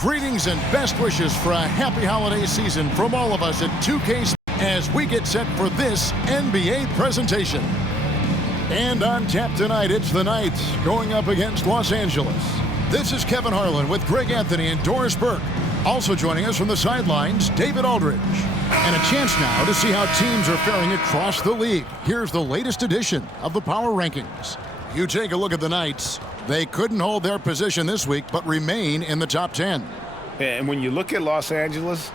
Greetings and best wishes for a happy holiday season from all of us at 2K as we get set for this NBA presentation. And on tap tonight, it's the Knights going up against Los Angeles. This is Kevin Harlan with Greg Anthony and Doris Burke. Also joining us from the sidelines, David Aldridge. And a chance now to see how teams are faring across the league. Here's the latest edition of the Power Rankings. You take a look at the Knights. They couldn't hold their position this week, but remain in the top 10. And when you look at Los Angeles,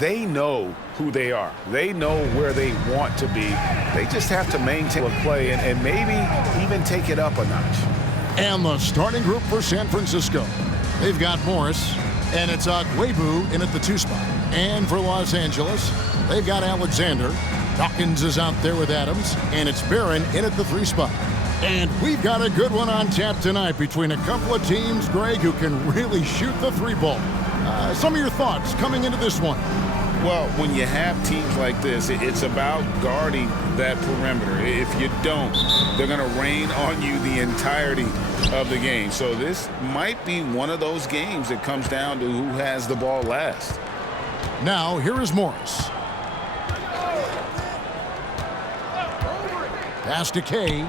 they know who they are. They know where they want to be. They just have to maintain a play and maybe even take it up a notch. And the starting group for San Francisco. They've got Morris, and it's Agwebu in at the 2 spot. And for Los Angeles, they've got Alexander. Dawkins is out there with Adams, and it's Barron in at the 3 spot. And we've got a good one on tap tonight between a couple of teams, Greg, who can really shoot the 3-ball. Some of your thoughts coming into this one. Well, when you have teams like this, it's about guarding that perimeter. If you don't, they're going to rain on you the entirety of the game. So this might be one of those games that comes down to who has the ball last. Now, here is Morris. Pass to Kay,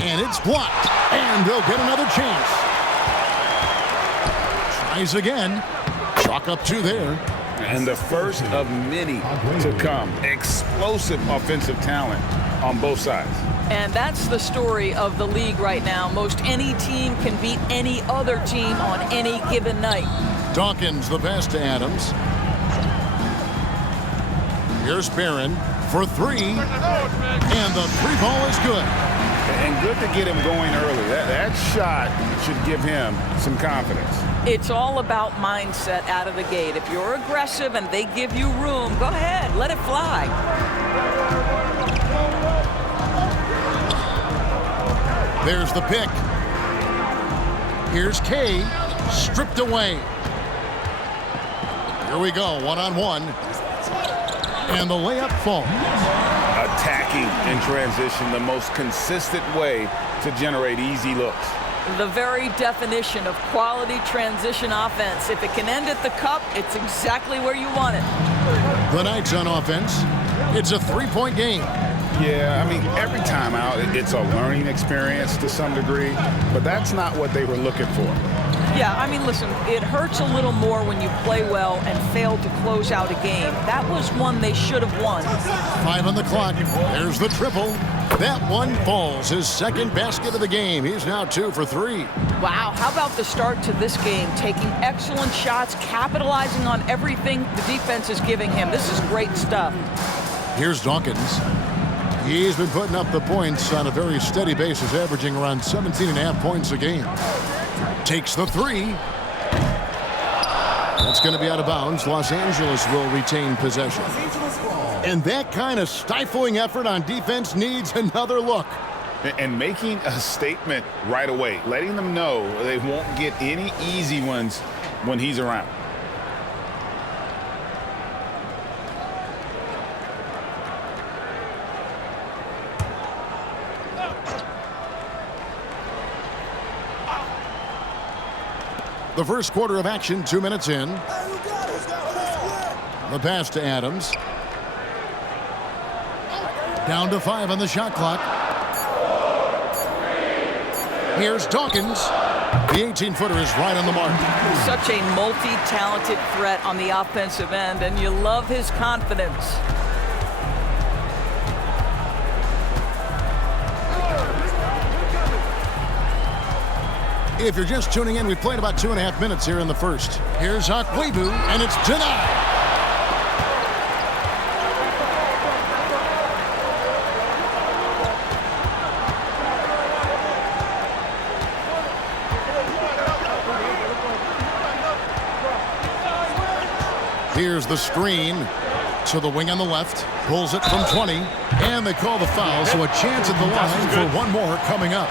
and it's blocked. And they'll get another chance. Tries again. Chalk up 2 there. And the first of many to come. Explosive offensive talent on both sides. And that's the story of the league right now. Most any team can beat any other team on any given night. Dawkins the pass to Adams. Here's Barron for 3. And the 3-ball is good. And good to get him going early. That shot should give him some confidence. It's all about mindset out of the gate. If you're aggressive and they give you room, go ahead, let it fly. There's the pick. Here's Kay, stripped away. Here we go, one-on-one. And the layup falls. Attacking in transition, the most consistent way to generate easy looks. The very definition of quality transition offense. If it can end at the cup, it's exactly where you want it. The Knights on offense. It's a 3-point game. Yeah, I mean, every time out, it's a learning experience to some degree, but that's not what they were looking for. Yeah, I mean, listen, it hurts a little more when you play well and fail to close out a game. That was one they should have won. 5 on the clock. There's the triple. That one falls. His second basket of the game. He's now 2 for 3. Wow, how about the start to this game? Taking excellent shots, capitalizing on everything the defense is giving him. This is great stuff. Here's Dawkins. He's been putting up the points on a very steady basis, averaging around 17.5 points a game. Takes the 3. That's going to be out of bounds. Los Angeles will retain possession. And that kind of stifling effort on defense needs another look. And making a statement right away, letting them know they won't get any easy ones when he's around. The first quarter of action, 2 minutes in. The pass to Adams. Down to 5 on the shot clock. Here's Dawkins. The 18-footer is right on the mark. Such a multi-talented threat on the offensive end, and you love his confidence. If you're just tuning in, we played about 2.5 minutes here in the first. Here's Agwebu, and it's denied. Here's the screen to the wing on the left. Pulls it from 20, and they call the foul, so a chance at the line for one more coming up.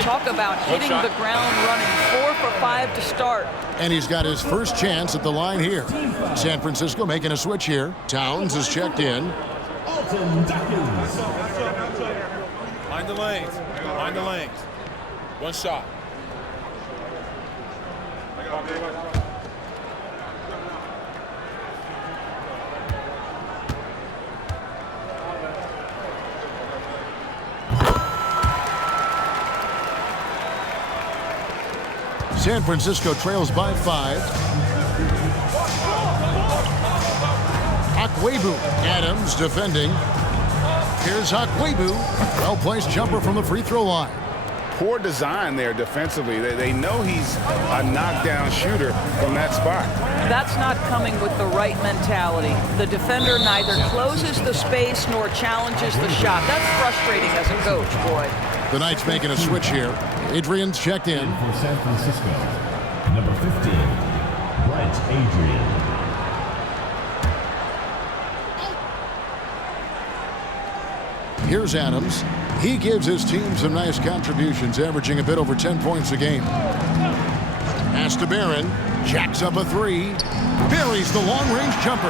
Talk about hitting the ground running. 4 for 5 to start. And he's got his first chance at the line here. San Francisco making a switch here. Towns is checked in. Mind the lanes. Mind the lanes. One shot. San Francisco trails by 5. Akwebu. Adams defending. Here's Akwebu. Well-placed jumper from the free throw line. Poor design there defensively. They know he's a knockdown shooter from that spot. That's not coming with the right mentality. The defender neither closes the space nor challenges the shot. That's frustrating as a coach, boy. The Knights making a switch here. Adrian's checked in. For San Francisco, number 15, Brent Adrian. Here's Adams. He gives his team some nice contributions, averaging a bit over 10 points a game. Pass to Barron. Jacks up a 3. Buries the long-range jumper.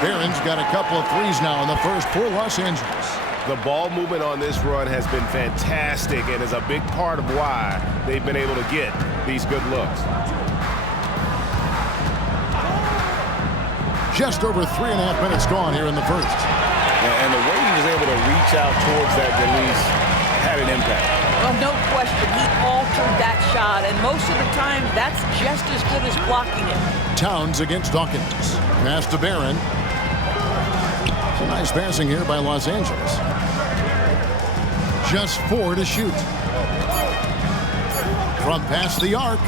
Barron's got a couple of threes now in the first for Los Angeles. The ball movement on this run has been fantastic and is a big part of why they've been able to get these good looks. Just over 3.5 minutes gone here in the first. And the way he was able to reach out towards that release had an impact. Well, no question, he altered that shot, and most of the time, that's just as good as blocking it. Towns against Dawkins. Pass to Barron. Some nice passing here by Los Angeles. Just 4 to shoot. From past the arc.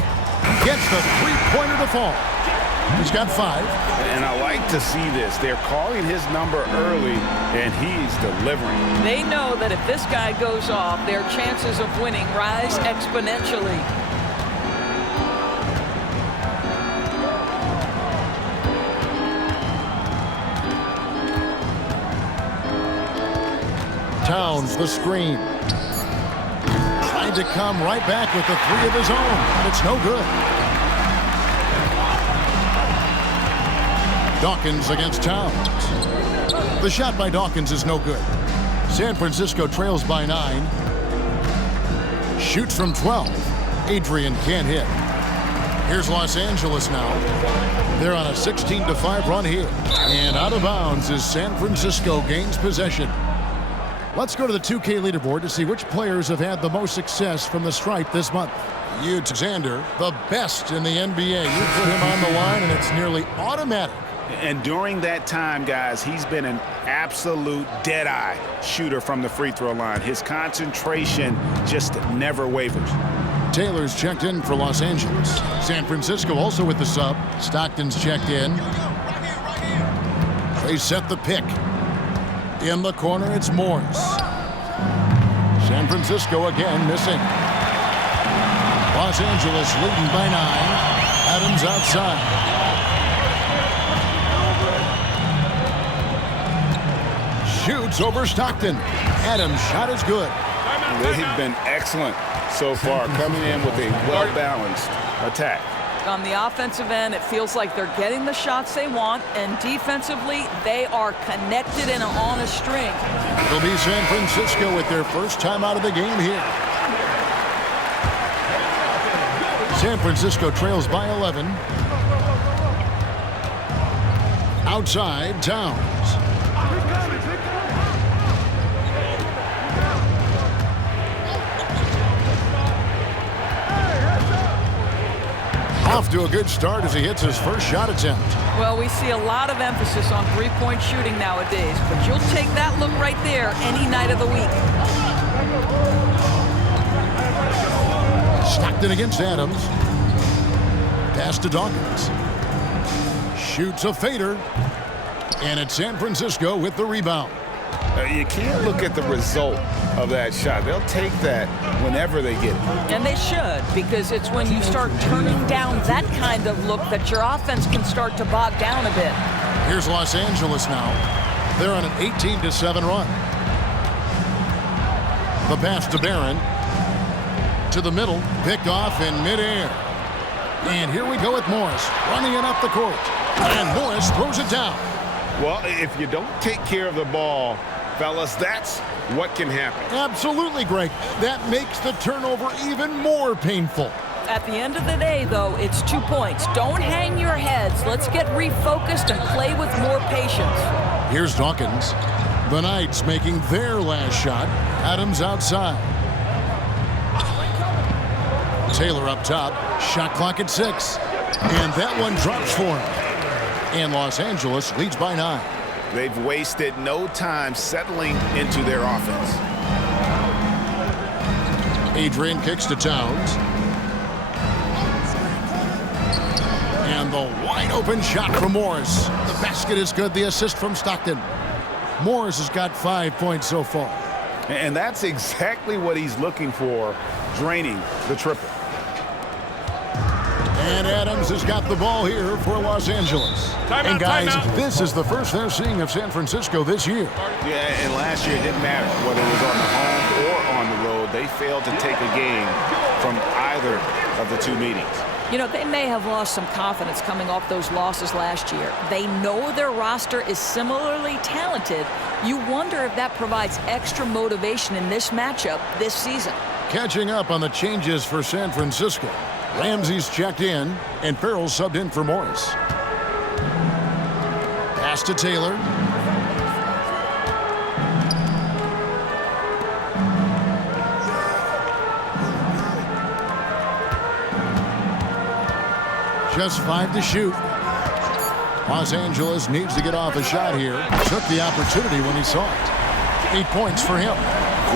Gets the three-pointer to fall. He's got 5. And I like to see this. They're calling his number early, and he's delivering. They know that if this guy goes off, their chances of winning rise exponentially. Towns the screen. Tried to come right back with the 3 of his own, but it's no good. Dawkins against Towns. The shot by Dawkins is no good. San Francisco trails by 9. Shoots from 12. Adrian can't hit. Here's Los Angeles now. They're on a 16-5 run here. And out of bounds as San Francisco gains possession. Let's go to the 2K leaderboard to see which players have had the most success from the stripe this month. Xander, the best in the NBA. You put him on the line and it's nearly automatic. And during that time, guys, he's been an absolute dead-eye shooter from the free throw line. His concentration just never wavers. Taylor's checked in for Los Angeles. San Francisco also with the sub. Stockton's checked in. They set the pick. In the corner, it's Morris. San Francisco again missing. Los Angeles leading by 9. Adams outside. Shoots over Stockton. Adams' shot is good. They've been excellent so far, coming in with a well-balanced attack. On the offensive end, it feels like they're getting the shots they want, and defensively, they are connected and on a string. It'll be San Francisco with their first time out of the game here. San Francisco trails by 11. Outside, Towns. Off to a good start as he hits his first shot attempt. Well, we see a lot of emphasis on three-point shooting nowadays, but you'll take that look right there any night of the week. Stockton against Adams. Pass to Dawkins. Shoots a fader. And it's San Francisco with the rebound. You can't look at the result of that shot. They'll take that whenever they get it. And they should, because it's when you start turning down that kind of look that your offense can start to bog down a bit. Here's Los Angeles now. They're on an 18-7 run. The pass to Barron. To the middle, picked off in midair. And here we go with Morris, running it up the court. And Morris throws it down. Well, if you don't take care of the ball, fellas, that's what can happen. Absolutely, Greg. That makes the turnover even more painful. At the end of the day, though, it's 2 points. Don't hang your heads. Let's get refocused and play with more patience. Here's Dawkins. The Knights making their last shot. Adams outside. Taylor up top. Shot clock at 6. And that one drops for him. And Los Angeles leads by 9. They've wasted no time settling into their offense. Adrian kicks to Towns. And the wide open shot from Morris. The basket is good. The assist from Stockton. Morris has got 5 points so far. And that's exactly what he's looking for, draining the triple. And Adams has got the ball here for Los Angeles. And guys, this is the first they're seeing of San Francisco this year. Yeah, and last year it didn't matter whether it was on the home or on the road. They failed to take a game from either of the two meetings. You know, they may have lost some confidence coming off those losses last year. They know their roster is similarly talented. You wonder if that provides extra motivation in this matchup this season. Catching up on the changes for San Francisco. Ramsey's checked in, and Farrell's subbed in for Morris. Pass to Taylor. Just 5 to shoot. Los Angeles needs to get off a shot here. Took the opportunity when he saw it. 8 points for him.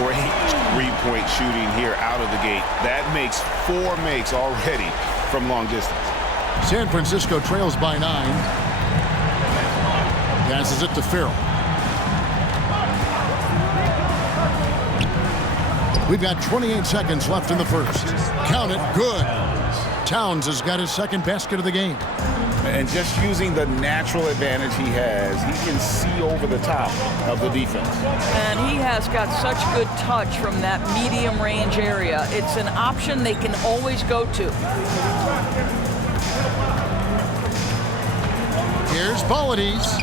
Great three-point shooting here out of the gate. That makes 4 makes already from long distance. San Francisco trails by 9. Passes it to Farrell. We've got 28 seconds left in the first. Count it. Good. Towns has got his second basket of the game. And just using the natural advantage he has, he can see over the top of the defense. And he has got such good touch from that medium range area. It's an option they can always go to. Here's Polides.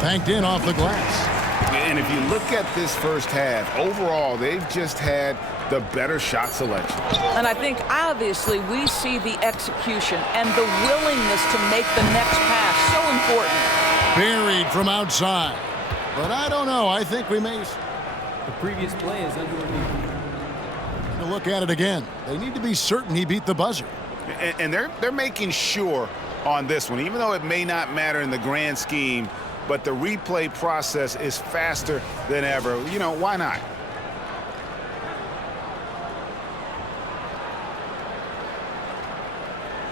Banked in off the glass. And if you look at this first half, overall, they've just had the better shot selection. And I think, obviously, we see the execution and the willingness to make the next pass so important. Buried from outside. But I don't know. I think we may... The previous play is under review. To look at it again. They need to be certain he beat the buzzer. And they're making sure on this one, even though it may not matter in the grand scheme, but the replay process is faster than ever. You know, why not?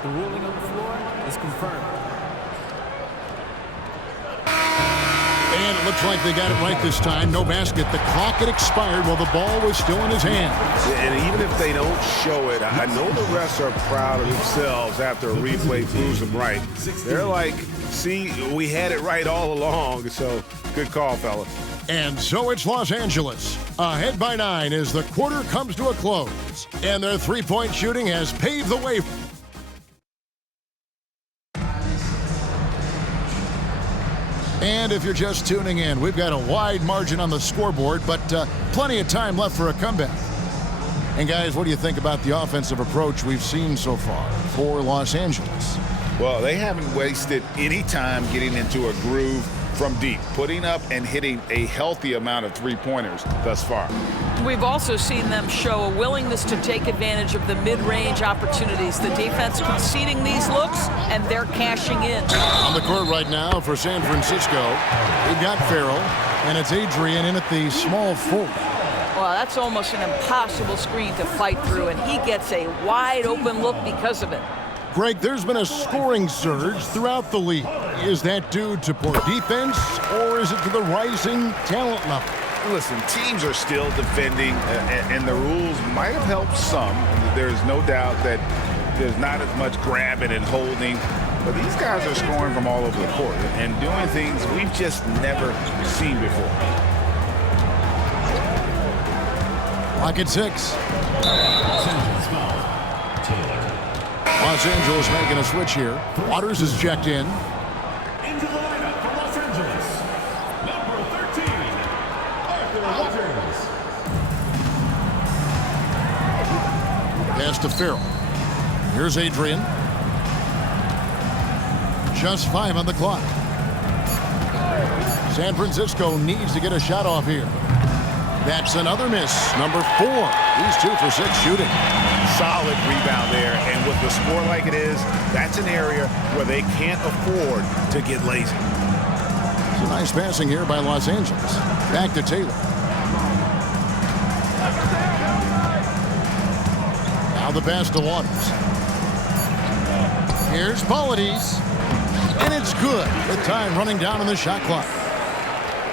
The ruling on the floor is confirmed. And it looks like they got it right this time. No basket. The clock had expired while the ball was still in his hand. And even if they don't show it, I know the refs are proud of themselves after a replay proves them right. They're like, see, we had it right all along. So good call, fellas. And so it's Los Angeles, ahead by 9 as the quarter comes to a close. And their three-point shooting has paved the way. And if you're just tuning in, we've got a wide margin on the scoreboard, but plenty of time left for a comeback. And guys, what do you think about the offensive approach we've seen so far for Los Angeles? Well, they haven't wasted any time getting into a groove from deep, putting up and hitting a healthy amount of three-pointers thus far. We've also seen them show a willingness to take advantage of the mid-range opportunities. The defense conceding these looks, and they're cashing in. On the court right now for San Francisco, we've got Farrell, and it's Adrian in at the small forward. Well, that's almost an impossible screen to fight through, and he gets a wide-open look because of it. Greg, there's been a scoring surge throughout the league. Is that due to poor defense, or is it to the rising talent level? Listen, teams are still defending, and the rules might have helped some. There's no doubt that there's not as much grabbing and holding, but these guys are scoring from all over the court and doing things we've just never seen before. Clock at 6. Los Angeles making a switch here. Waters is checked in. Into the lineup for Los Angeles, number 13, Arthur Waters. Pass to Farrell. Here's Adrian. Just 5 on the clock. San Francisco needs to get a shot off here. That's another miss. Number 4. He's 2 for 6 shooting. solid rebound there. And with the score like it is, that's an area where they can't afford to get lazy. It's a nice passing here by Los Angeles. Back to Taylor. Now the pass to Waters. Here's Polides. And it's good with time running down on the shot clock.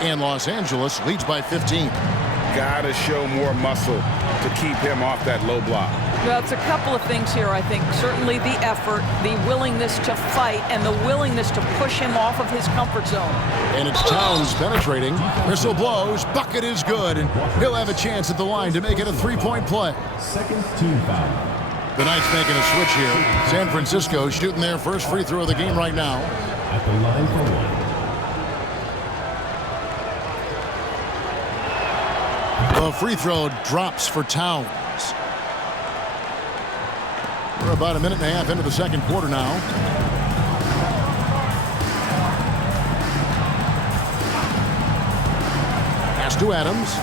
And Los Angeles leads by 15. Gotta show more muscle to keep him off that low block. Well, it's a couple of things here, I think. Certainly the effort, the willingness to fight, and the willingness to push him off of his comfort zone. And it's Towns penetrating. Whistle blows. Bucket is good. And he'll have a chance at the line to make it a three-point play. Second team foul. The Knights making a switch here. San Francisco shooting their first free throw of the game right now. At the line for one. The free throw drops for Towns. We're about a minute and a half into the second quarter now. Pass to Adams.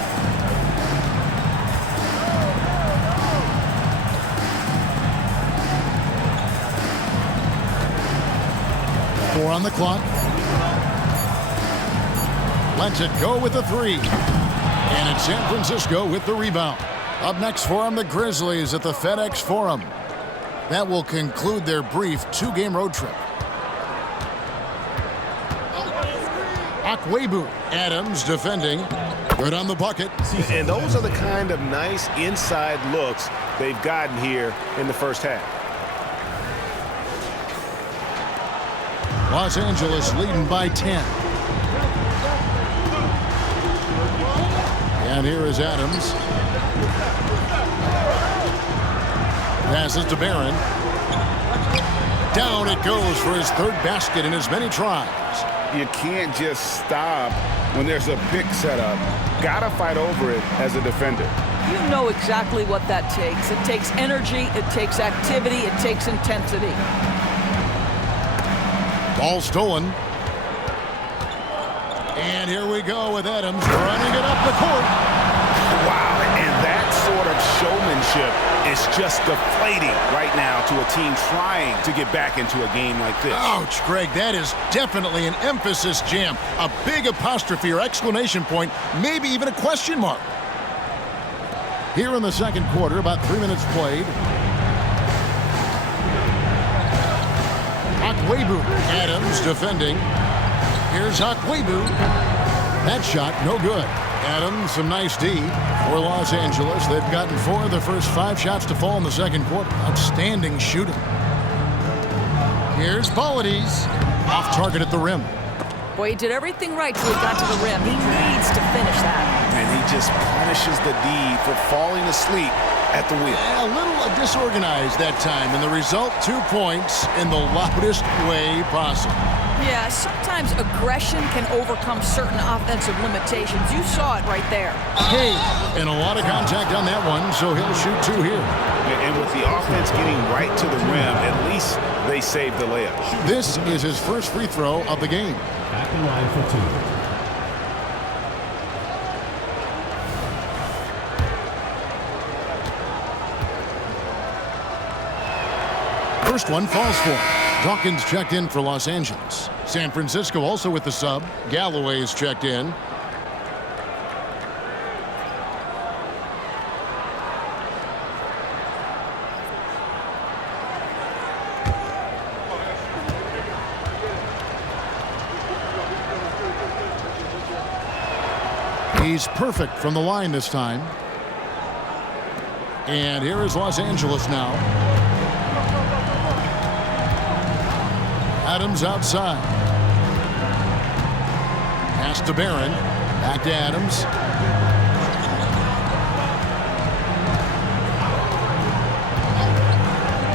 Four on the clock. Lets it go with the three. And it's San Francisco with the rebound. Up next for them, the Grizzlies at the FedEx Forum. That will conclude their brief two-game road trip. Akwebu. Adams defending. Good on the bucket. And those are the kind of nice inside looks they've gotten here in the first half. Los Angeles leading by 10. And here is Adams. Passes to Barron. Down it goes for his third basket in as many tries. You can't just stop when there's a pick set up. Gotta fight over it as a defender. You know exactly what that takes. It takes energy, it takes activity, it takes intensity. Ball stolen. And here we go with Adams running it up the court. Wow, and that sort of showmanship is just deflating right now to a team trying to get back into a game like this. Ouch, Greg, that is definitely an emphasis jam. A big apostrophe or exclamation point, maybe even a question mark. Here in the second quarter, about 3 minutes played. Akwebu. Adams defending. Here's Akwebu. That shot, no good. Adams, some nice D for Los Angeles. They've gotten 4 of their first 5 shots to fall in the second quarter. Outstanding shooting. Here's Polides. Off target at the rim. Boy, he did everything right till he got to the rim. He needs to finish that. And he just punishes the D for falling asleep at the wheel. A little disorganized that time, and the result, 2 points in the loudest way possible. Yeah, sometimes aggression can overcome certain offensive limitations. You saw it right there. Hey, and a lot of contact on that one, so he'll shoot 2 here. And with the offense getting right to the rim, at least they saved the layup. This is his first free throw of the game. At the line for 2. First one falls for him. Dawkins checked in for Los Angeles. San Francisco also with the sub. Galloway's checked in. He's perfect from the line this time. And here is Los Angeles now. Adams outside. Pass to Barron. Back to Adams.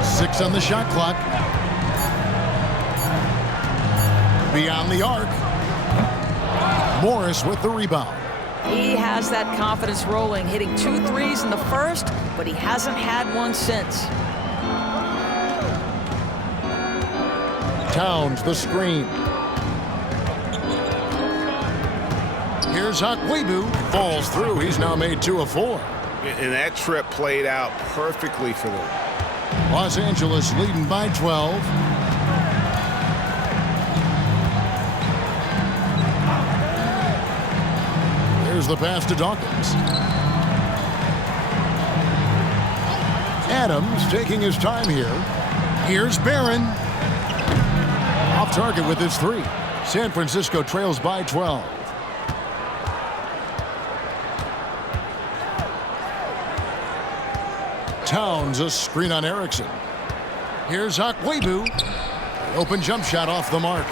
Six on the shot clock. Beyond the arc. Morris with the rebound. He has that confidence rolling, hitting 2 threes in the first, but he hasn't had one since. Towns, the screen. Here's Akwebu. Falls through. He's now made 2 of 4. And that trip played out perfectly for them. Los Angeles leading by 12. Here's the pass to Dawkins. Adams taking his time here. Here's Barron. Off target with his three. San Francisco trails by 12. Towns a screen on Erickson. Here's Akwebu. Open jump shot off the mark.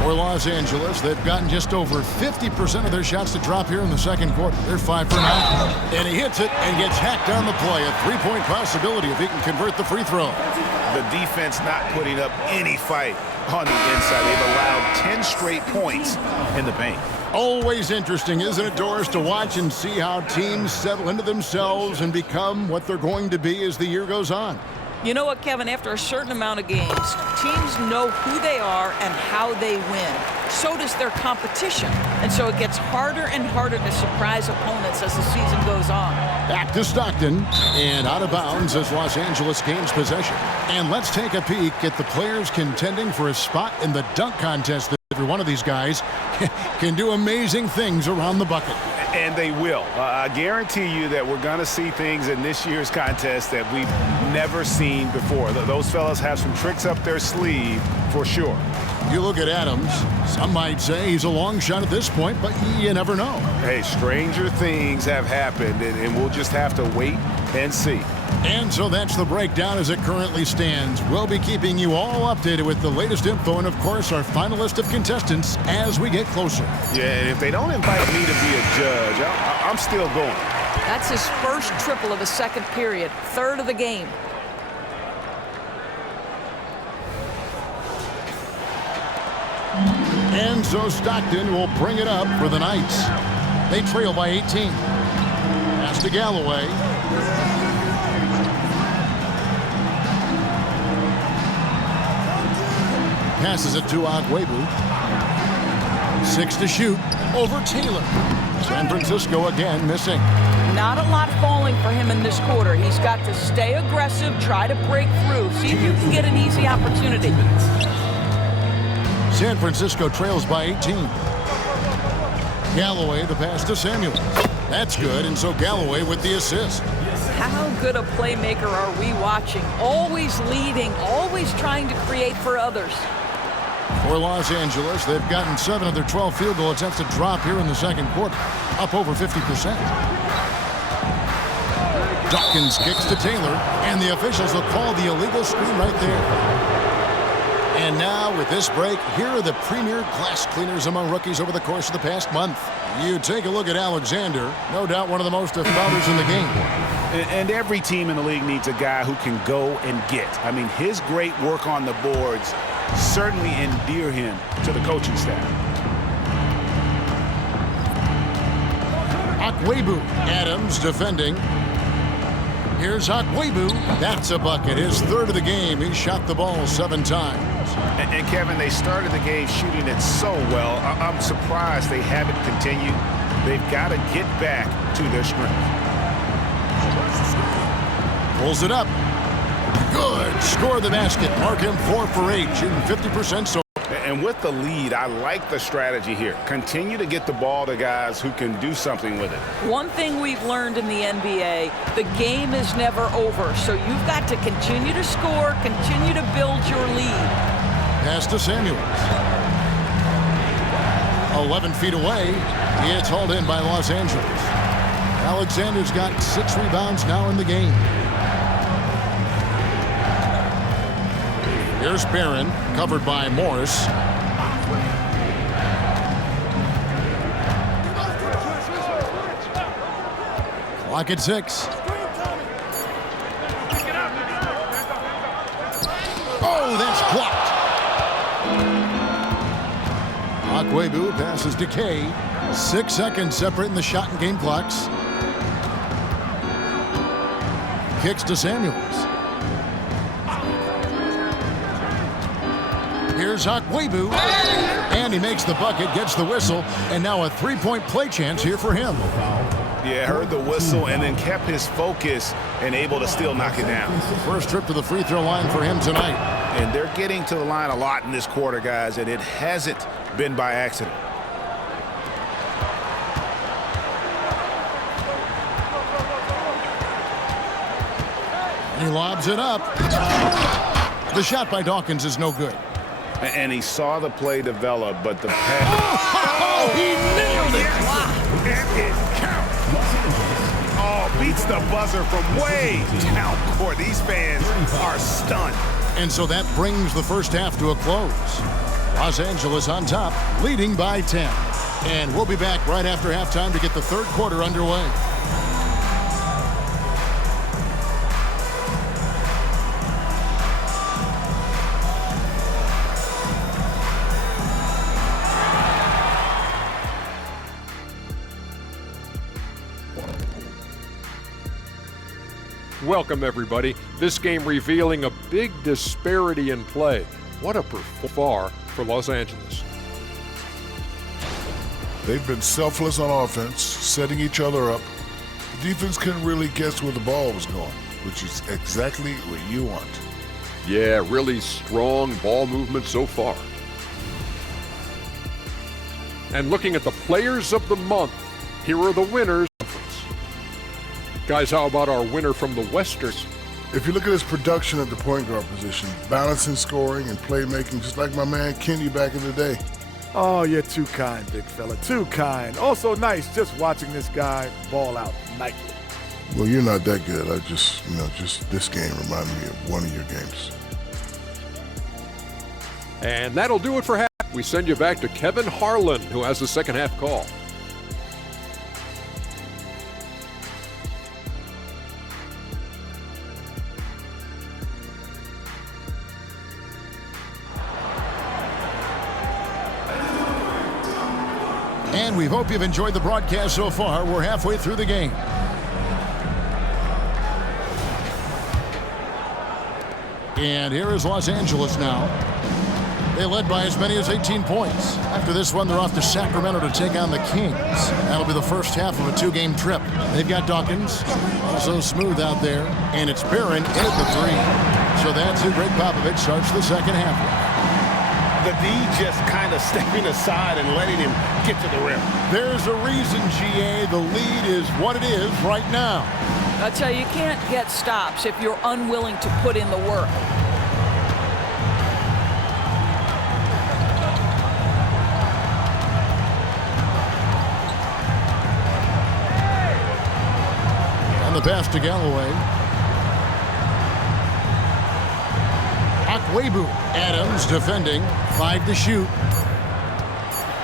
For Los Angeles, they've gotten just over 50% of their shots to drop here in the second quarter. They're 5 for 9. And he hits it and gets hacked on the play. A three-point possibility if he can convert the free throw. The defense not putting up any fight on the inside. They've allowed 10 straight points in the paint. Always interesting, isn't it, Doris, to watch and see how teams settle into themselves and become what they're going to be as the year goes on. You know what, Kevin? After a certain amount of games, teams know who they are and how they win. So does their competition. And so it gets harder and harder to surprise opponents as the season goes on. Back to Stockton, and out of bounds as Los Angeles gains possession. And let's take a peek at the players contending for a spot in the dunk contest. Every one of these guys can do amazing things around the bucket. And they will. I guarantee you that we're going to see things in this year's contest that we've never seen before. Those fellas have some tricks up their sleeve for sure. You look at Adams, some might say he's a long shot at this point, but you never know. Hey, stranger things have happened, and we'll just have to wait and see. And so that's the breakdown as it currently stands. We'll be keeping you all updated with the latest info and, of course, our final list of contestants as we get closer. Yeah, and if they don't invite me to be a judge, I'm still going. That's his first triple of the second period, third of the game. And so Stockton will bring it up for the Knights. They trail by 18. Pass to Galloway. Passes it to Akwebu. 6 to shoot. Over Taylor. San Francisco again missing. Not a lot falling for him in this quarter. He's got to stay aggressive, try to break through, see if you can get an easy opportunity. San Francisco trails by 18. Galloway, the pass to Samuel. That's good, and so Galloway with the assist. How good a playmaker are we watching? Always leading, always trying to create for others. For Los Angeles, they've gotten 7 of their 12 field goal attempts to drop here in the second quarter, up over 50%. Dawkins kicks to Taylor, and the officials will call the illegal screen right there. And now, with this break, here are the premier glass cleaners among rookies over the course of the past month. You take a look at Alexander, no doubt one of the most foulers in the game. And every team in the league needs a guy who can go and get. I mean, his great work on the boards certainly endear him to the coaching staff. Akwebu, Adams defending. Here's Akwebu. That's a bucket. His third of the game. He shot the ball 7 times. And Kevin, they started the game shooting it so well. I'm surprised they haven't continued. They've got to get back to their strength. Pulls it up. Good. Score the basket. Mark him 4 for 8. Shooting 50% so. And with the lead, I like the strategy here. Continue to get the ball to guys who can do something with it. One thing we've learned in the NBA, the game is never over. So you've got to continue to score, continue to build your lead. Pass to Samuels. 11 feet away. It's hauled in by Los Angeles. Alexander's got 6 rebounds now in the game. Here's Barron, covered by Morris. Clock at 6. Oh, that's blocked. Akwebu passes to Kay. 6 seconds separating the shot and game clocks. Kicks to Samuels. Here's Akwebu, and he makes the bucket, gets the whistle, and now a 3-point play chance here for him. Yeah, heard the whistle and then kept his focus and able to still knock it down. First trip to the free throw line for him tonight. And they're getting to the line a lot in this quarter, guys, and it hasn't been by accident. He lobs it up. The shot by Dawkins is no good. And he saw the play develop, but the pass. Oh, he nailed it! And it counts. Oh, beats the buzzer from way down court. These fans are stunned. And so that brings the first half to a close. Los Angeles on top, leading by 10. And we'll be back right after halftime to get the third quarter underway. – Welcome, everybody. This game revealing a big disparity in play. What a far for Los Angeles. They've been selfless on offense, setting each other up. The defense couldn't really guess where the ball was going, which is exactly what you want. Yeah, really strong ball movement so far. And looking at the players of the month, here are the winners. Guys, how about our winner from the Western? If you look at his production at the point guard position, balancing scoring and playmaking, just like my man Kenny back in the day. Oh, you're too kind, big fella, too kind. Also nice just watching this guy ball out nightly. Well, you're not that good. I just this game reminded me of one of your games. And that'll do it for half. We send you back to Kevin Harlan, who has the second half call. And we hope you've enjoyed the broadcast so far. We're halfway through the game. And here is Los Angeles now. They led by as many as 18 points. After this one, they're off to Sacramento to take on the Kings. That'll be the first half of a two-game trip. They've got Dawkins, also smooth out there, and it's Barron in at the three. So that's who Greg Popovich starts the second half with. The D just kind of stepping aside and letting him get to the rim. There's a reason, GA, the lead is what it is right now. I tell you, you can't get stops if you're unwilling to put in the work. And the pass to Galloway. Akwebu. Adams defending. 5 to shoot.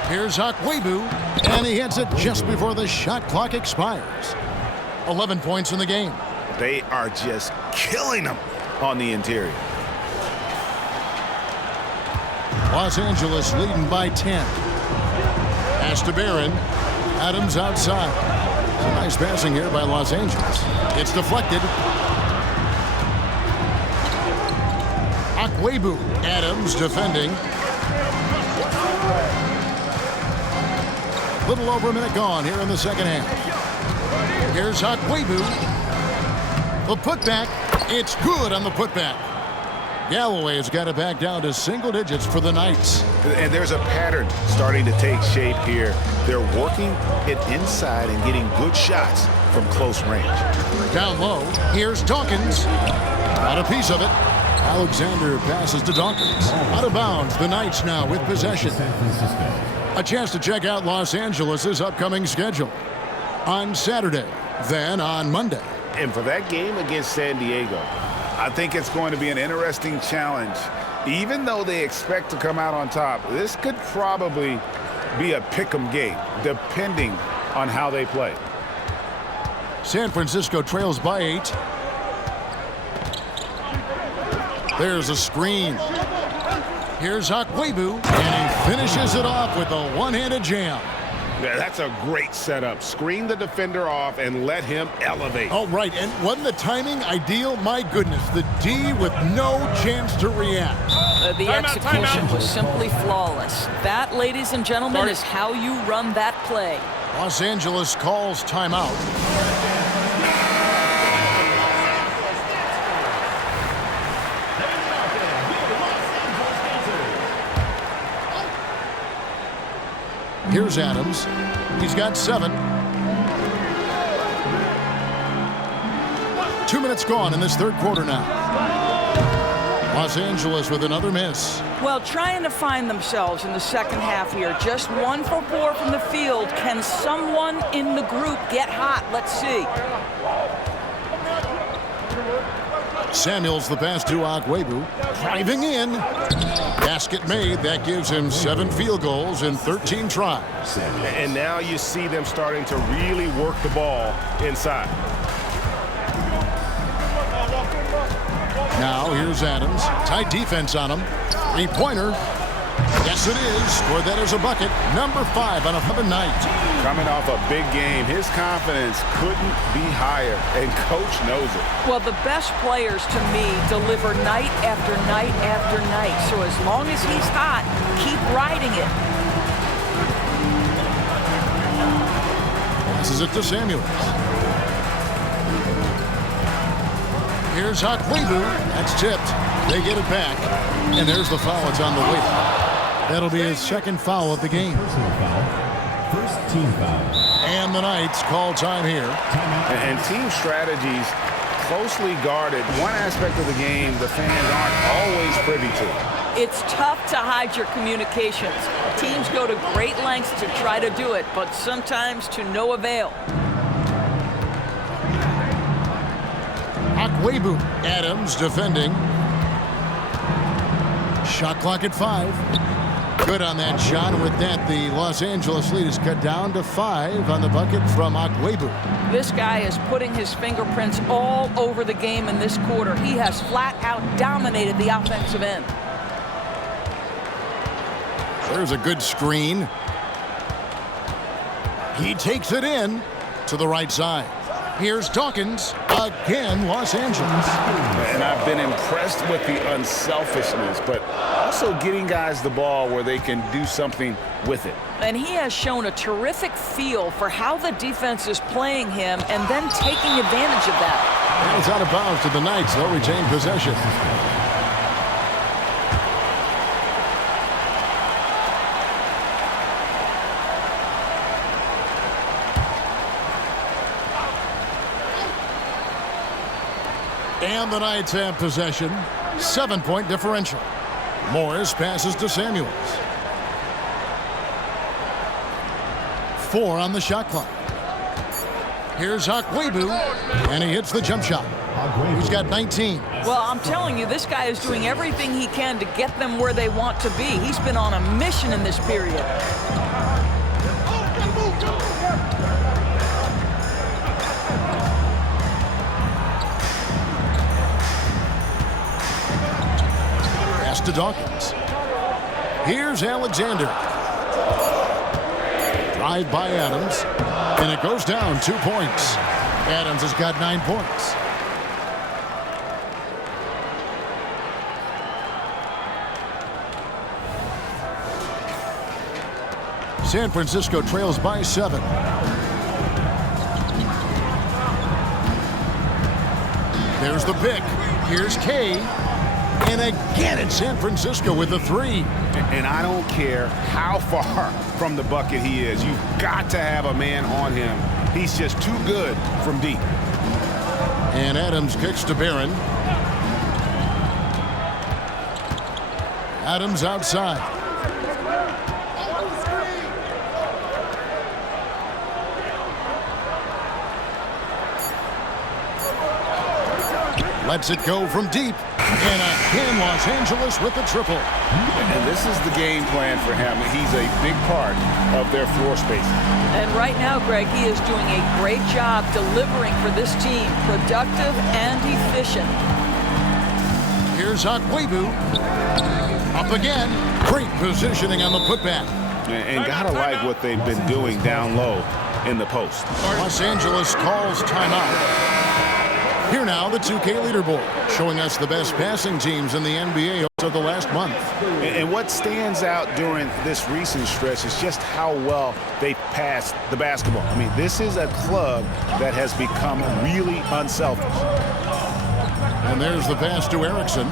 Here's Akwebu, and he hits it just before the shot clock expires. 11 points in the game. They are just killing them on the interior. Los Angeles leading by 10. Pass to Barron. Adams outside. Some nice passing here by Los Angeles. It's deflected. Akwebu. Adams defending. Little over a minute gone here in the second half. Here's Akwebu. The putback. It's good on the putback. Galloway has got it back down to single digits for the Knights. And there's a pattern starting to take shape here. They're working it inside and getting good shots from close range. Down low. Here's Dawkins. Got a piece of it. Alexander passes to Dawkins. Out of bounds. The Knights now with possession. A chance to check out Los Angeles' upcoming schedule. On Saturday, then on Monday. And for that game against San Diego, I think it's going to be an interesting challenge. Even though they expect to come out on top, this could probably be a pick'em game, depending on how they play. San Francisco trails by 8. There's a screen. Here's Akwebu, and he finishes it off with a one-handed jam. Yeah, that's a great setup. Screen the defender off and let him elevate. Oh, right, and wasn't the timing ideal? My goodness, the D with no chance to react. The execution was simply flawless. That, ladies and gentlemen, is how you run that play. Los Angeles calls timeout. Here's Adams. He's got 7. 2 minutes gone in this third quarter now. Los Angeles with another miss. Well, trying to find themselves in the second half here. Just 1 for 4 from the field. Can someone in the group get hot? Let's see. Samuels the pass to Agwebu. Driving in. Basket made. That gives him 7 field goals in 13 tries. And now you see them starting to really work the ball inside. Now here's Adams. Tight defense on him. 3-pointer. Yes, it is. Scored that as a bucket. Number 5 on a fun night. Coming off a big game, his confidence couldn't be higher, and coach knows it. Well, the best players to me deliver night after night after night. So as long as he's hot, keep riding it. Passes it to Samuels. Here's Agwebu. That's tipped. They get it back. And there's the foul. It's on the way. That'll be his second foul of the game. Personal foul. First team foul. And the Knights call time here. And team strategies closely guarded. One aspect of the game the fans aren't always privy to. It's tough to hide your communications. Teams go to great lengths to try to do it, but sometimes to no avail. Agwebu. Adams defending. Shot clock at 5. Good on that shot. With that, the Los Angeles lead is cut down to 5 on the bucket from Agwebu. This guy is putting his fingerprints all over the game in this quarter. He has flat out dominated the offensive end. There's a good screen. He takes it in to the right side. Here's Dawkins. Again, Los Angeles. And I've been impressed with the unselfishness, but also getting guys the ball where they can do something with it. And he has shown a terrific feel for how the defense is playing him and then taking advantage of that. And it's out of bounds to the Knights. They'll retain possession. And the Knights have possession. 7-point differential. Morris passes to Samuels. 4 on the shot clock. Here's Agwebu, and he hits the jump shot. He's got 19. Well, I'm telling you, this guy is doing everything he can to get them where they want to be. He's been on a mission in this period. To Dawkins. Here's Alexander. Drive by Adams. And it goes down 2 points. Adams has got 9 points. San Francisco trails by 7. There's the pick. Here's Kay. And again, it's San Francisco with a 3. And I don't care how far from the bucket he is. You've got to have a man on him. He's just too good from deep. And Adams kicks to Barron. Adams outside. Lets it go from deep. And again, Los Angeles with the triple. And this is the game plan for him. He's a big part of their floor space. And right now, Greg, he is doing a great job delivering for this team. Productive and efficient. Here's Agwebu. Up again. Great positioning on the putback. And gotta like what they've been doing down low in the post. Los Angeles calls timeout. Here now, the 2K leaderboard, showing us the best passing teams in the NBA of the last month. And what stands out during this recent stretch is just how well they passed the basketball. I mean, this is a club that has become really unselfish. And there's the pass to Erickson.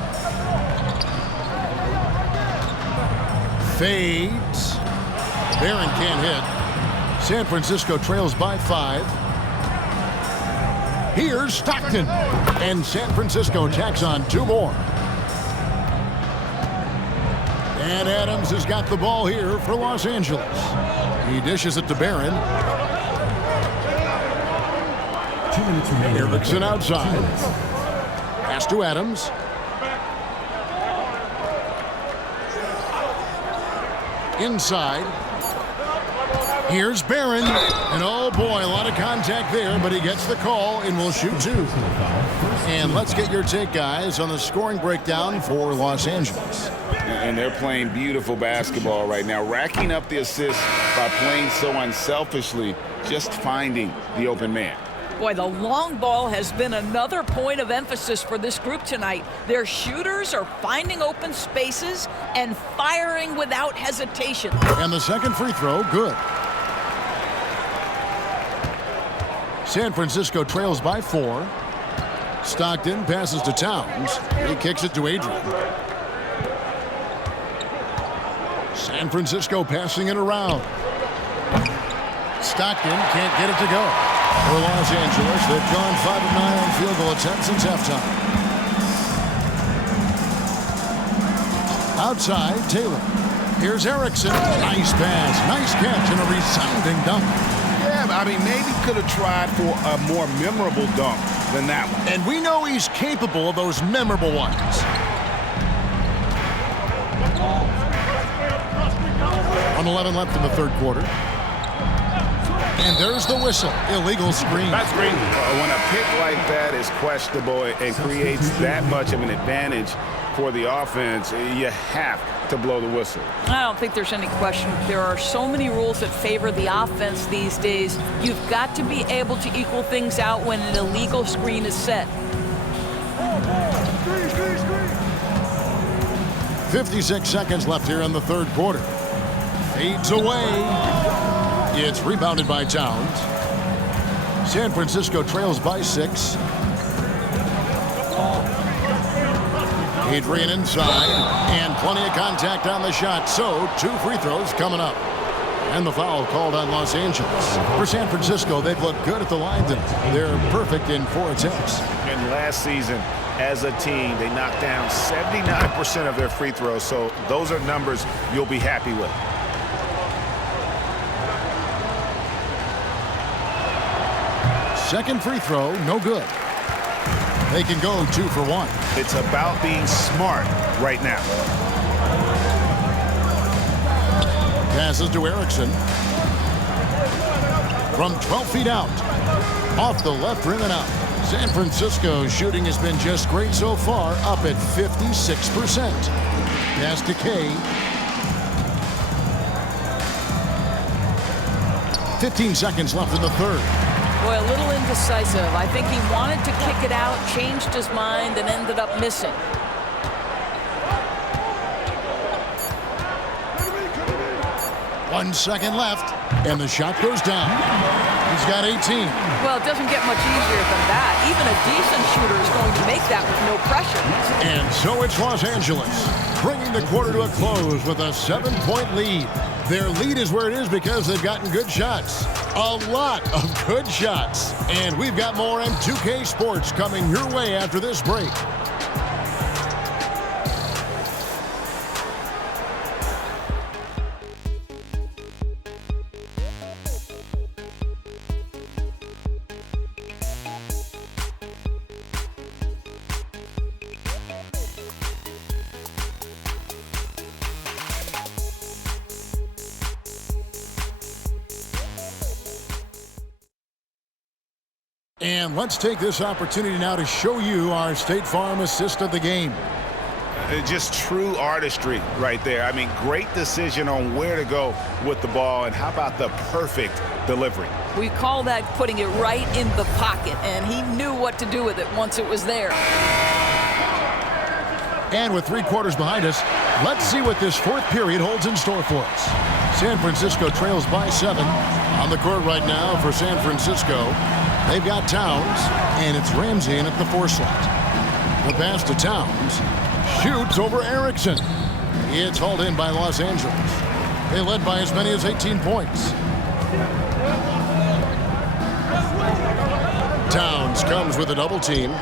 Fades. Barron can't hit. San Francisco trails by 5. Here's Stockton. And San Francisco tacks on 2 more. And Adams has got the ball here for Los Angeles. He dishes it to Barron. 2 minutes remaining. Erickson outside. Pass to Adams. Inside. Here's Barron. And oh boy, a lot of contact there, but he gets the call and will shoot 2. And let's get your take, guys, on the scoring breakdown for Los Angeles. And they're playing beautiful basketball right now, racking up the assists by playing so unselfishly, just finding the open man. Boy, the long ball has been another point of emphasis for this group tonight. Their shooters are finding open spaces and firing without hesitation. And the second free throw, good. San Francisco trails by 4. Stockton passes to Towns. He kicks it to Adrian. San Francisco passing it around. Stockton can't get it to go. For Los Angeles, they've gone 5 of 9 on field goal attempts since halftime. Outside, Taylor. Here's Erickson. Nice pass, nice catch, and a resounding dunk. Yeah, I mean, maybe could have tried for a more memorable dunk than that one. And we know he's capable of those memorable ones. 1:11 left in the third quarter. And there's the whistle. Illegal screen. That's green. When a pick like that is questionable and creates that much of an advantage for the offense, you have to blow the whistle. I don't think there's any question. There are so many rules that favor the offense these days. You've got to be able to equal things out when an illegal screen is set. 56 seconds left here in the third quarter. Fades away. It's rebounded by Towns. San Francisco trails by 6. Adrian inside, and plenty of contact on the shot, so 2 free throws coming up. And the foul called on Los Angeles. For San Francisco, they've looked good at the line tonight. They're perfect in 4 attempts. And last season, as a team, they knocked down 79% of their free throws, so those are numbers you'll be happy with. Second free throw, no good. They can go 2 for 1. It's about being smart right now. Passes to Erickson. From 12 feet out. Off the left rim and out. San Francisco's shooting has been just great so far, up at 56%. Pass to Kay. 15 seconds left in the third. Boy, a little indecisive. I think he wanted to kick it out, changed his mind, and ended up missing. One second left, and the shot goes down. He's got 18. Well, it doesn't get much easier than that. Even a decent shooter is going to make that with no pressure. And so it's Los Angeles, bringing the quarter to a close with a 7-point lead. Their lead is where it is because they've gotten good shots. A lot of good shots. And we've got more M2K Sports coming your way after this break. And let's take this opportunity now to show you our State Farm assist of the game. Just true artistry right there. I mean, great decision on where to go with the ball, and how about the perfect delivery? We call that putting it right in the pocket, and he knew what to do with it once it was there. And with 3 quarters behind us, let's see what this 4th period holds in store for us. San Francisco trails by 7. On the court right now for San Francisco, they've got Towns, and it's Ramsey in at the 4 slot. The pass to Towns. Shoots over Erickson. It's hauled in by Los Angeles. They led by as many as 18 points. Towns comes with a double team.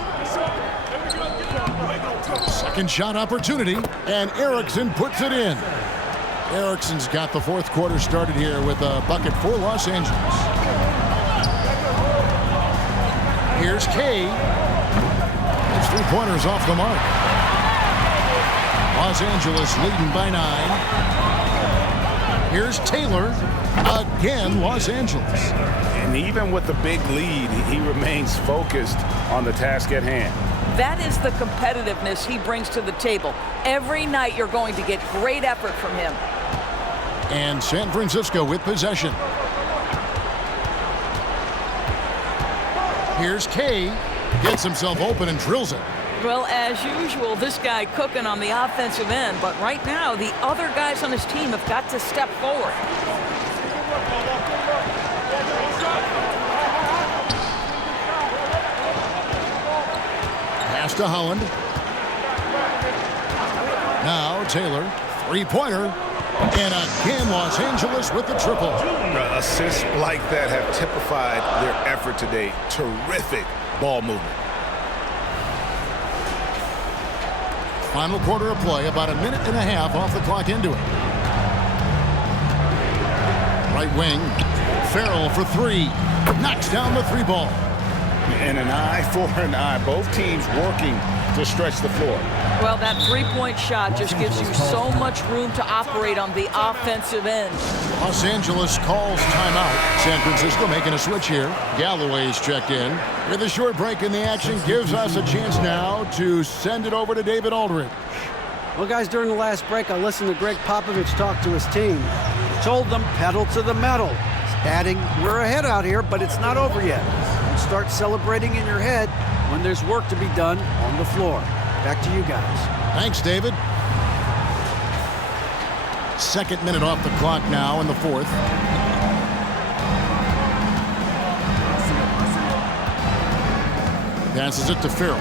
Second shot opportunity, and Erickson puts it in. Erickson's got the 4th quarter started here with a bucket for Los Angeles. Here's Kay. His 3-pointers off the mark. Los Angeles leading by 9. Here's Taylor. Again, Los Angeles. And even with the big lead, he remains focused on the task at hand. That is the competitiveness he brings to the table. Every night you're going to get great effort from him. And San Francisco with possession. Here's Kay. Gets himself open and drills it. Well, as usual, this guy cooking on the offensive end. But right now, the other guys on his team have got to step forward. Pass to Holland. Now Taylor, 3-pointer. And again, Los Angeles with the triple. Assists like that have typified their effort today. Terrific ball movement. Final quarter of play, about a minute and a half off the clock into it. Right wing, Farrell for 3. Knocks down the 3 ball. And an eye for an eye. Both teams working to stretch the floor. Well, that 3-point shot just gives you so much room to operate on the offensive end. Los Angeles calls timeout. San Francisco making a switch here. Galloway's checked in. With a short break in the action, gives us a chance now to send it over to David Aldridge. Well, guys, during the last break, I listened to Greg Popovich talk to his team. He told them pedal to the metal. Adding, we're ahead out here, but it's not over yet. Start celebrating in your head when there's work to be done on the floor. Back to you guys. Thanks, David. 2nd minute off the clock now in the 4th. Passes it to Farrell.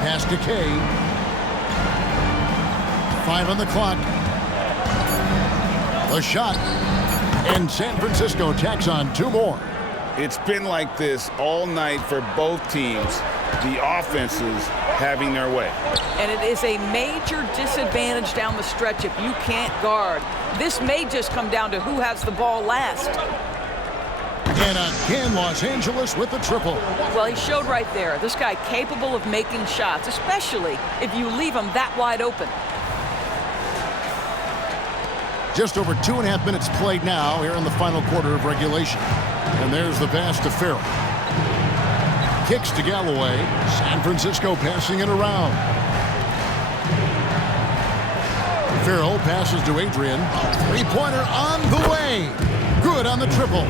Pass to Kay. 5 on the clock. The shot. And San Francisco tacks on 2 more. It's been like this all night for both teams. The offenses having their way. And it is a major disadvantage down the stretch if you can't guard. This may just come down to who has the ball last. And again, Los Angeles with the triple. Well, he showed right there. This guy capable of making shots, especially if you leave him that wide open. Just over 2.5 minutes played now here in the final quarter of regulation. And there's the pass to Farrell. Kicks to Galloway. San Francisco passing it around. Farrell passes to Adrian. 3-pointer on the way. Good on the triple.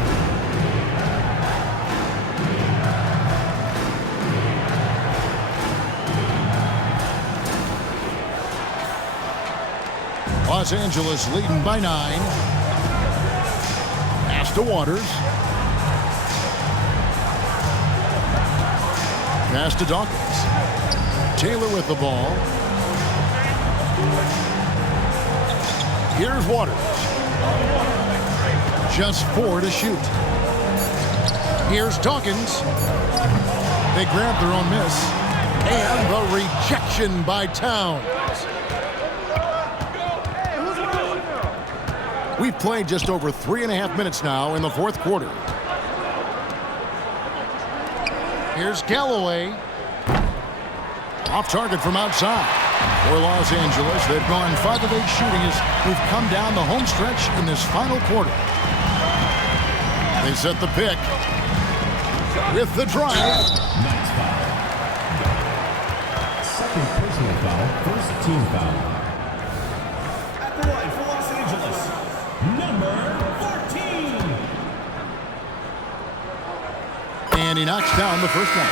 Los Angeles leading by 9. Pass to Waters. Pass to Dawkins. Taylor with the ball. Here's Waters. Just 4 to shoot. Here's Dawkins. They grab their own miss. And the rejection by Towns. We've played just over 3.5 minutes now in the 4th quarter. Here's Galloway. Off target from outside. For Los Angeles, they've gone 5 of 8 shooting as we've come down the home stretch in this final quarter. They set the pick. with the drive. Nice foul. Second personal foul, first team foul. At the line for Los Angeles, number 14. And he knocks down the first one.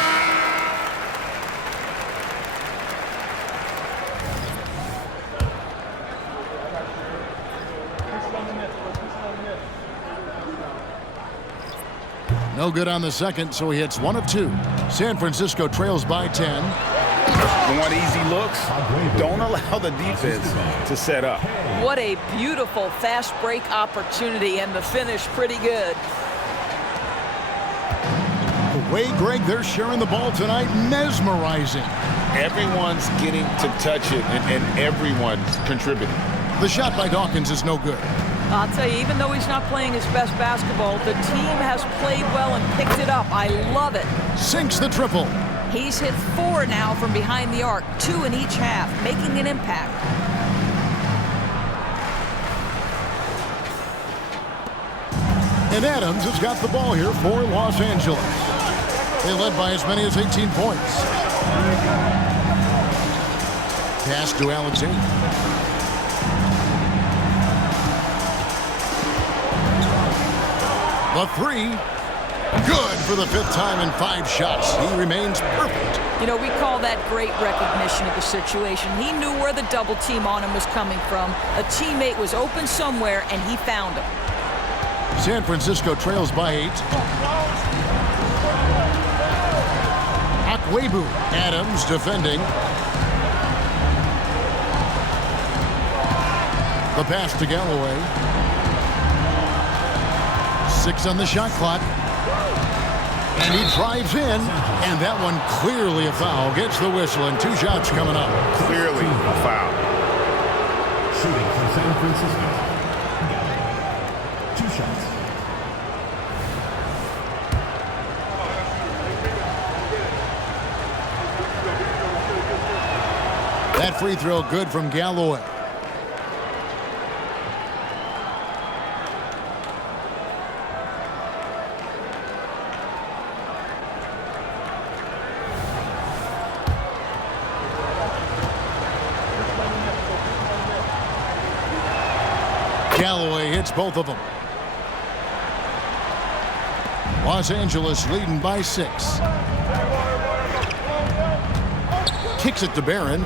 No good on the second, so he hits 1 of 2. San Francisco trails by 10. You want easy looks? Don't allow the defense to set up. What a beautiful fast break opportunity, and the finish pretty good. The way, Greg, they're sharing the ball tonight, mesmerizing. Everyone's getting to touch it, and everyone's contributing. The shot by Dawkins is no good. I'll tell you, even though he's not playing his best basketball, the team has played well and picked it up. I love it. Sinks the triple. He's hit 4 now from behind the arc, 2 in each half, making an impact. And Adams has got the ball here for Los Angeles. They led by as many as 18 points. Pass to Alexander. The 3, good for the 5th time in 5 shots. He remains perfect. You know, we call that great recognition of the situation. He knew where the double team on him was coming from. A teammate was open somewhere, and he found him. San Francisco trails by 8. Akwebu. Adams defending. The pass to Galloway. 6 on the shot clock. And he drives in, and that one clearly a foul. Gets the whistle, and 2 shots coming up. Clearly a foul. Shooting from San Francisco. 2 shots. That free throw good from Galloway. Galloway hits both of them. Los Angeles leading by 6. Kicks it to Barron.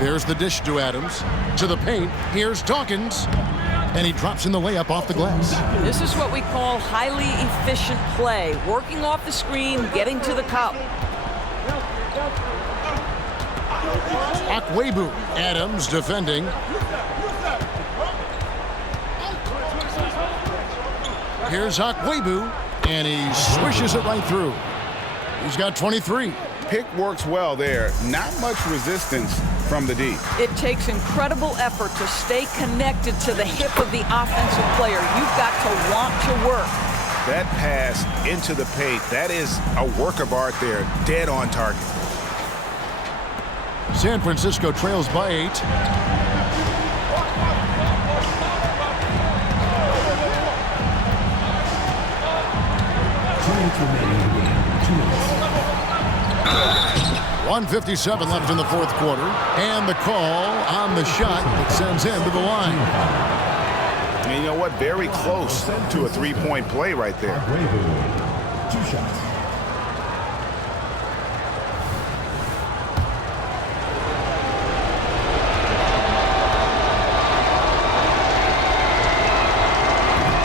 There's the dish to Adams. To the paint. Here's Dawkins. And he drops in the layup off the glass. This is what we call highly efficient play. Working off the screen, getting to the cup. Akwebu. Adams defending. Here's Akwebu, and he swishes it right through. He's got 23. Pick works well there. Not much resistance from the D. It takes incredible effort to stay connected to the hip of the offensive player. You've got to want to work. That pass into the paint, that is a work of art there. Dead on target. San Francisco trails by 8. Remaining in the game. 2 minutes. 1:57 left in the 4th quarter. And the call on the shot that sends him to the line. And you know what? Very close to a 3-point play right there. 2 shots.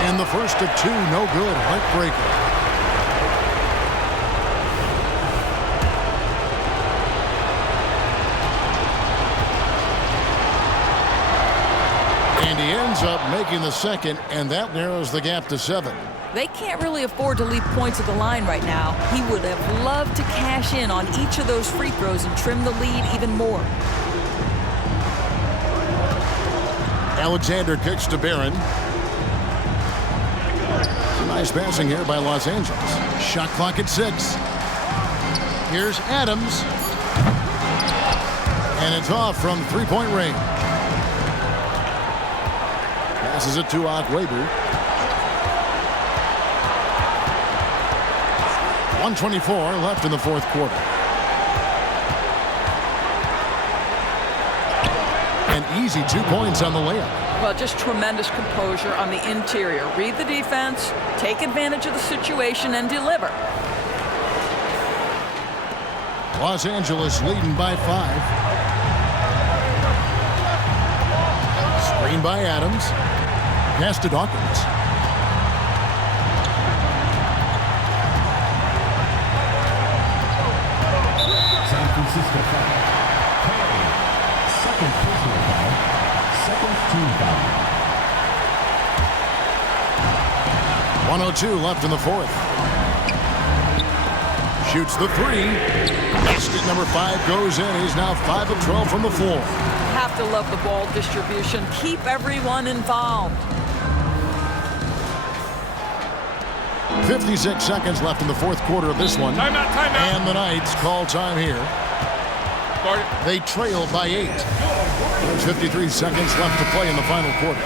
And the first of 2, no good. Heartbreaker. And he ends up making the second, and that narrows the gap to 7. They can't really afford to leave points at the line right now. He would have loved to cash in on each of those free throws and trim the lead even more. Alexander kicks to Barron. Nice passing here by Los Angeles. Shot clock at 6. Here's Adams. And it's off from 3-point range. Passes it to Akwebu. 1:24 left in the fourth quarter. An easy 2 points on the layup. Well, just tremendous composure on the interior. Read the defense, take advantage of the situation, and deliver. Los Angeles leading by 5. Screen by Adams. Pass to Dawkins. San Francisco foul. Second personal foul. Second team foul. 1:02 left in the fourth. Shoots the three. Basket number 5 goes in. He's now 5 of 12 from the floor. Have to love the ball distribution. Keep everyone involved. 56 seconds left in the fourth quarter of this one. Timeout, timeout. And the Knights call time here. They trail by 8. There's 53 seconds left to play in the final quarter.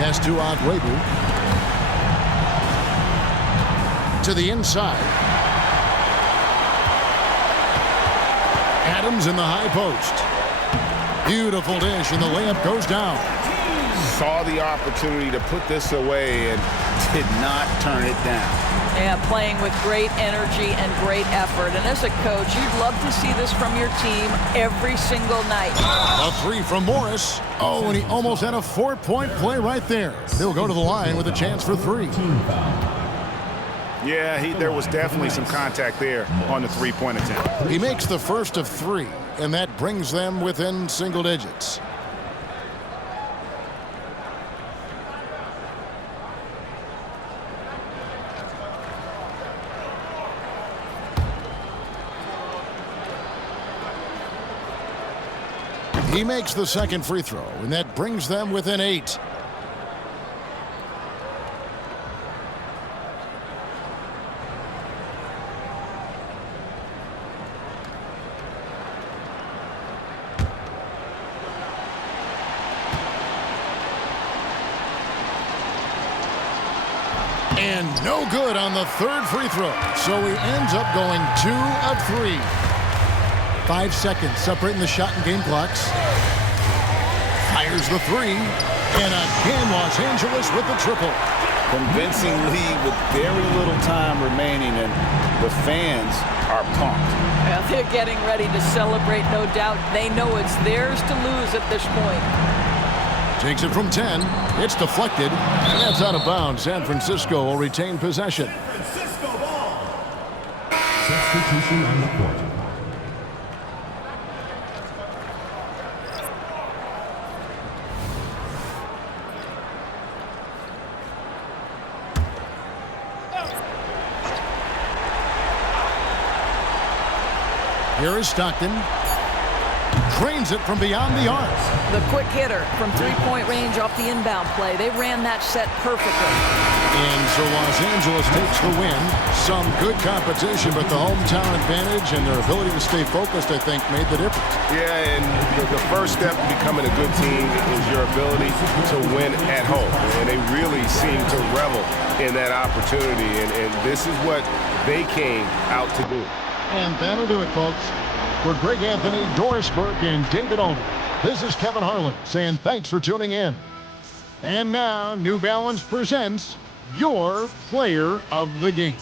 Pass to Adwebu. To the inside. Adams in the high post. Beautiful dish, and the layup goes down. Saw the opportunity to put this away and did not turn it down. Yeah, playing with great energy and great effort. And as a coach, you'd love to see this from your team every single night. A 3 from Morris. Oh, and he almost had a 4-point play right there. He'll go to the line with a chance for 3. Yeah, there was definitely some contact there on the three-point attempt. He makes the first of 3, and that brings them within single digits. He makes the second free throw, and that brings them within 8. And no good on the third free throw, so he ends up going 2 of 3. 5 seconds separating the shot and game clocks. Fires the 3. And again, Los Angeles with the triple. Convincing lead with very little time remaining, and the fans are pumped. Well, they're getting ready to celebrate, no doubt. They know it's theirs to lose at this point. Takes it from 10. It's deflected. And that's out of bounds. San Francisco will retain possession. Francisco ball. Substitution on the court. Here is Stockton. Drains it from beyond the arc. The quick hitter from three-point range off the inbound play. They ran that set perfectly. And so Los Angeles takes the win. Some good competition, but the hometown advantage and their ability to stay focused, I think, made the difference. Yeah, and the first step to becoming a good team is your ability to win at home. And they really seem to revel in that opportunity. And this is what they came out to do. And that'll do it, folks. For Greg Anthony, Doris Burke, and David Olney, this is Kevin Harlan saying thanks for tuning in. And now, New Balance presents your Player of the Game.